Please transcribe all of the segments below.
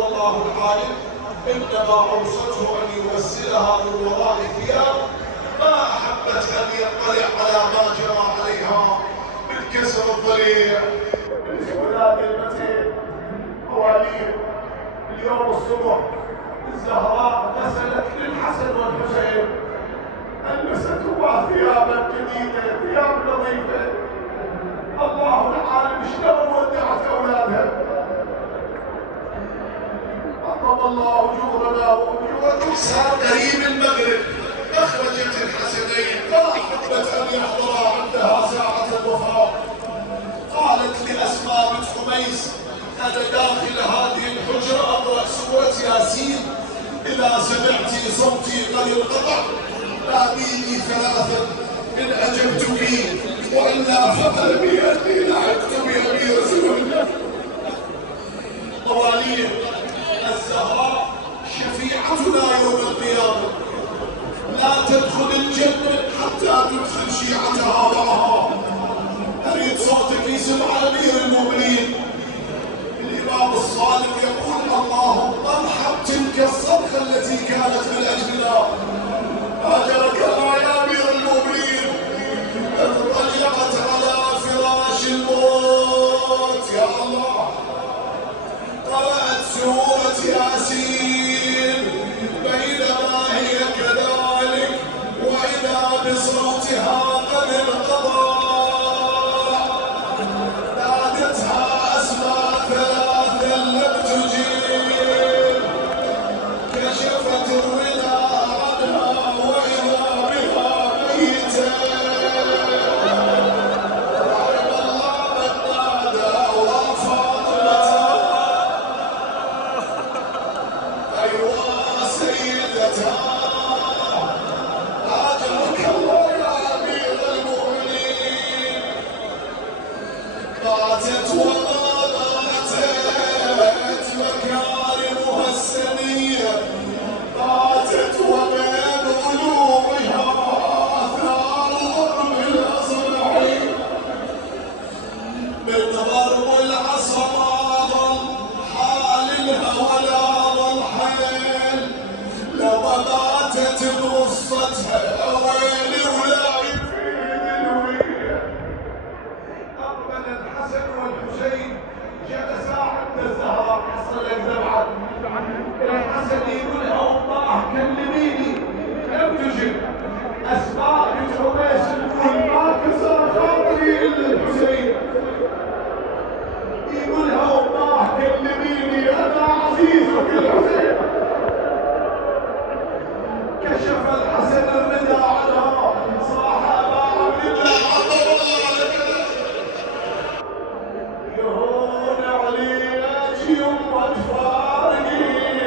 هو الله العالم، إنما أوصته أن يغسلها من وراء الثياب، ما أحبت أن يطلع على ما جرى عليها من كسر الضليع. الولاد المتين مواليد اليوم الصبح الزهراء غسلت للحسن والحسين، ألبستهما ثيابا جديدة، ثياب نظيفة. الله العالم شلون ودعت أولادها. عظم الله أجورنا وأجوركم. صار قريب المغرب، أخرجت الحسنين، ما أحبت أن يحضر عندها ساعة الوفاة. قالت لأسماء بنت حميس: أنا داخل هذه الحجرة أقرأ سورة ياسين، إذا سمعت صوتي قد انقطع ناديني ثلاثا إن أجبتك، وإلا فقلبي أني لحقت بأبي رسول الله. مواليد الزهراء شفيعتنا يوم القيامة، لا تدخل الجنة حتى تدخل شيعتها معها. أريد صوتك يسمع أمير المؤمنين الإمام الصادق يقول: اللهم ارحم تلك الصرخة التي كانت من أجلنا. أجرك الله يا أمير المؤمنين. اطلعت على فراش الموت يا الله، قرأت سورة ياسين، بينما هي كذلك وإذا بصوتها قد انقضى. نادتها أسماء ثلاثا لم تجيب، كشفت الرداء عنها وإذا بها ميتة. رحم الله من نادى وفاطمة، أيها سيدتها. أجرك الله يا أمير المؤمنين. ماتت وما ماتت مكارمها السنية، ماتت ومن قلوبها آثار ضرب الأصبع. من ضرب العصا ما ظل حال الهوى، لا ظل حيل. لما ماتت بغصتها ويلي ولا يفيد الويل. أقبل الحسن والحسين جلسا عند الزهراء. حصل لك زرعة. الحسن يقول: أمه كلميني، لم تجب. أسماء بنت حميس تقول: ما كسر خاطري إلا الحسين. يقول: أمه كلميني، أنا عزيزك الحسين. كشف الحسن الرداء عنها، صاح: أبا عبد الله عظم الله لك. يهون عليك يما تفارقيني،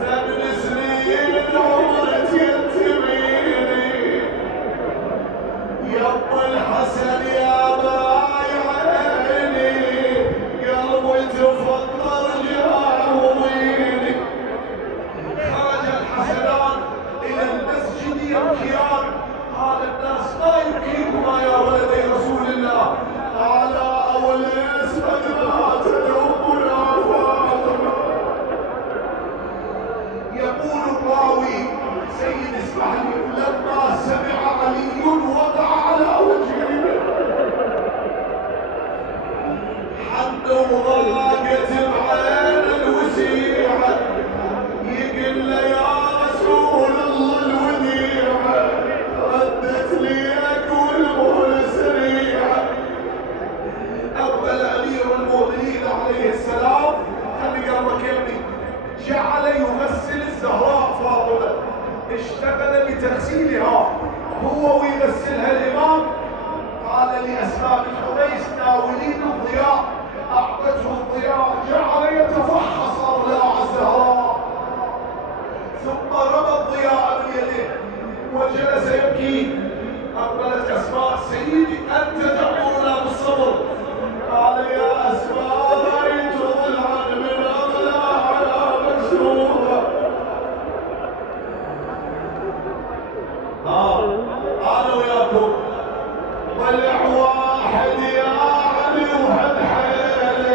8 سنين عمرك ينتميني. يما الحسن يا بايع عيني، قلبي تفطر جاويني. خرج الحسنان إلى المسجد يبكيان. قال: الناس ما يبكيكما يا ولدي رسول الله؟ قال: أوليس قد ماتت أمنا فاطمة. يقول الراوي سيد اسمح لي: لما سمع علي وضع على وجهه حد وضاقت بعين الوسيعة، يقول له: يا رسول الله الوديعة، ردت ليك والمهل سريعة. أقبل أمير المؤمنين عليه السلام، خلي قلبك يمني، جعل يغسل الزهراء فاطمة. اشتغل بتغسيلها هو ويغسلها الإمام. قال لأسماء بنت حميس: ناولين الضياء. أعطته الضياء، جعل يتفحص أضلاع الزهراء، ثم رمى الضياء من يده وجلس يبكي. أقبلت أسماء: سيدي أنت تأمرنا بالصبر. قال: يا أسماء رأيت ضلعا من أضلاعها مكسورة. أنا وياكم ضلع واحد يا علي وهد حيلك.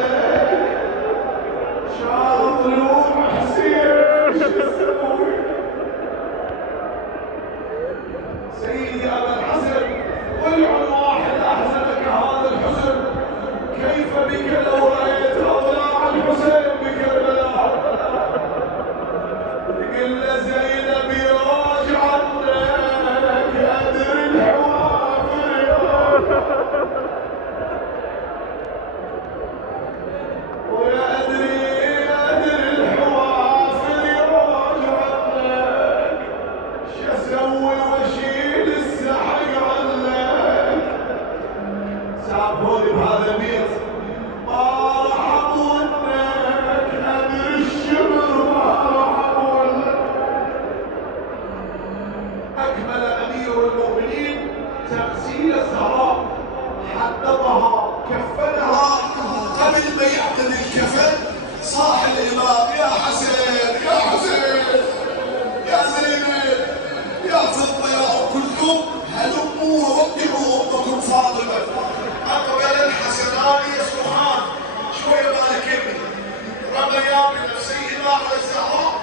سيدنا علي الزهراء.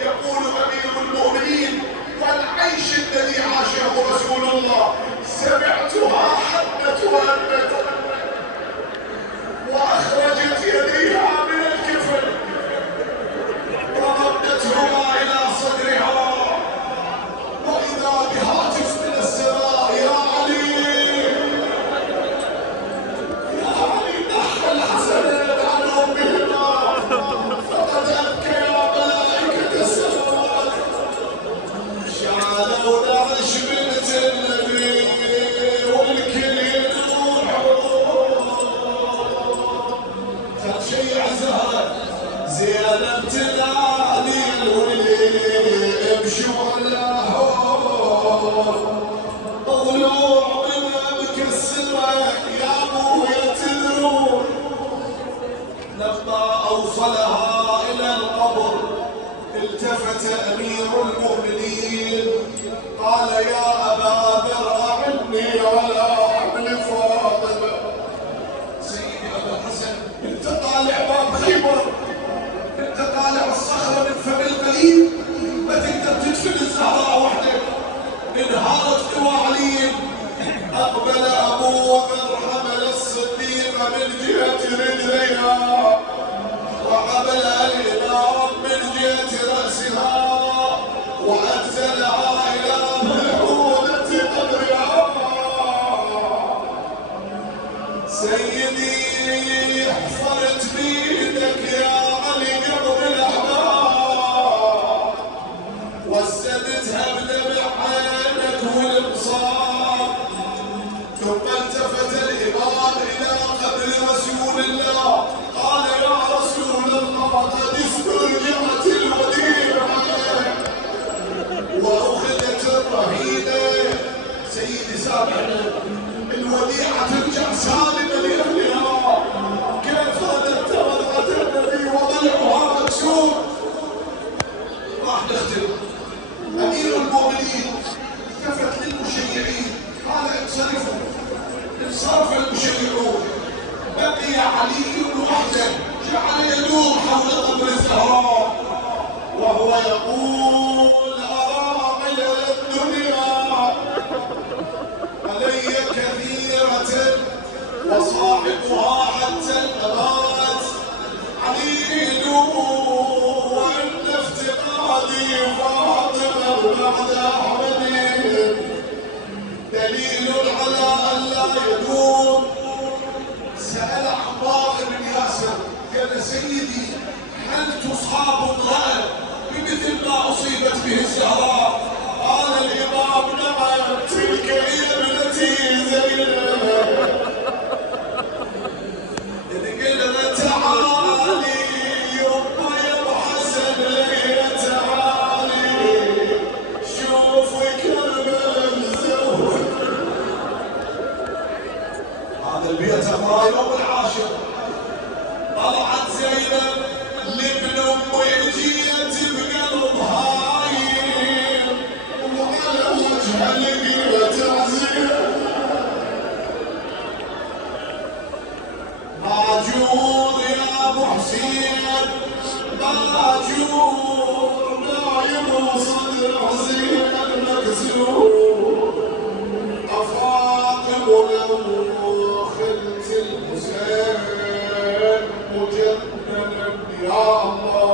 يقول أمير المؤمنين: والعيش الذي عاشه رسول الله سمعتها حنت وأنت وأخرجت يديها من الكفن وردتهما إلى صدرها، وإذا بهاتف من السماء: يا علي يا علي نحى الحسنات عن أمهما فقد أبكى يا ملائكة السماوات. شعلوا نعش بنت النبي والكل شيع زهرة زينب تنادي الولي امشوا اللهور طلوع من مكسرة يا ابويا تدرون. لما اوصلها الى القبر التفت امير المؤمنين قال: يا ابا ذر اعني على حمل فاطمه. سيدي ابو الحسن انت طالع باب خيبر، انت طالع الصخره من فم القليل، ما تقدر تدفن الزهراء وحدك. انهارت قوالين. اقبل ابو ذر حمل الصديقه من جهه رجليها وقبل الامام من جهه راسها وانزلها الى محوله قبرها. سيدي حفرت بيدك يا علي قبر الاحباب وسدتها بدمع عينك والابصار. ثم التفت الامام الى قبر رسول الله قال: يا رسول الله قد استرجعت الوديعه واخذت الرهينه. سيدي سامحنا، الوديعه ترجع سالمه لاهلها. كيف رددت وضعت النبي وضلعها مكسور؟ راح نختم. امير المؤمنين التفت للمشيعين قال: انصرفوا. انصرف المشيعون، بقي علي وحده جعل يدور حول قبر الزهراء وهو يقول: أرامل الدنيا علي كثيرة وصاحبها حتى الممات عليل، وإن افتقادي فاطمة بعد أحمد دليل على أن لا يدوم. سأل عمار بن ياسر قال: سيدي هل تصاب امرأة بمثل ما أصيبت به الزهراء؟ قال الإمام: نعم، تلك هي ابنتي زينب. إذ قلنا تعالي يما يا أبو حسن لي تعالي شوفي كرم الزوج. هذا البيت أمر يوم العاشر. طلعت زينب لابن امي جيت بقلب هايل وعلى وجهها لقيت تعزيه. موجود يا ابو حسين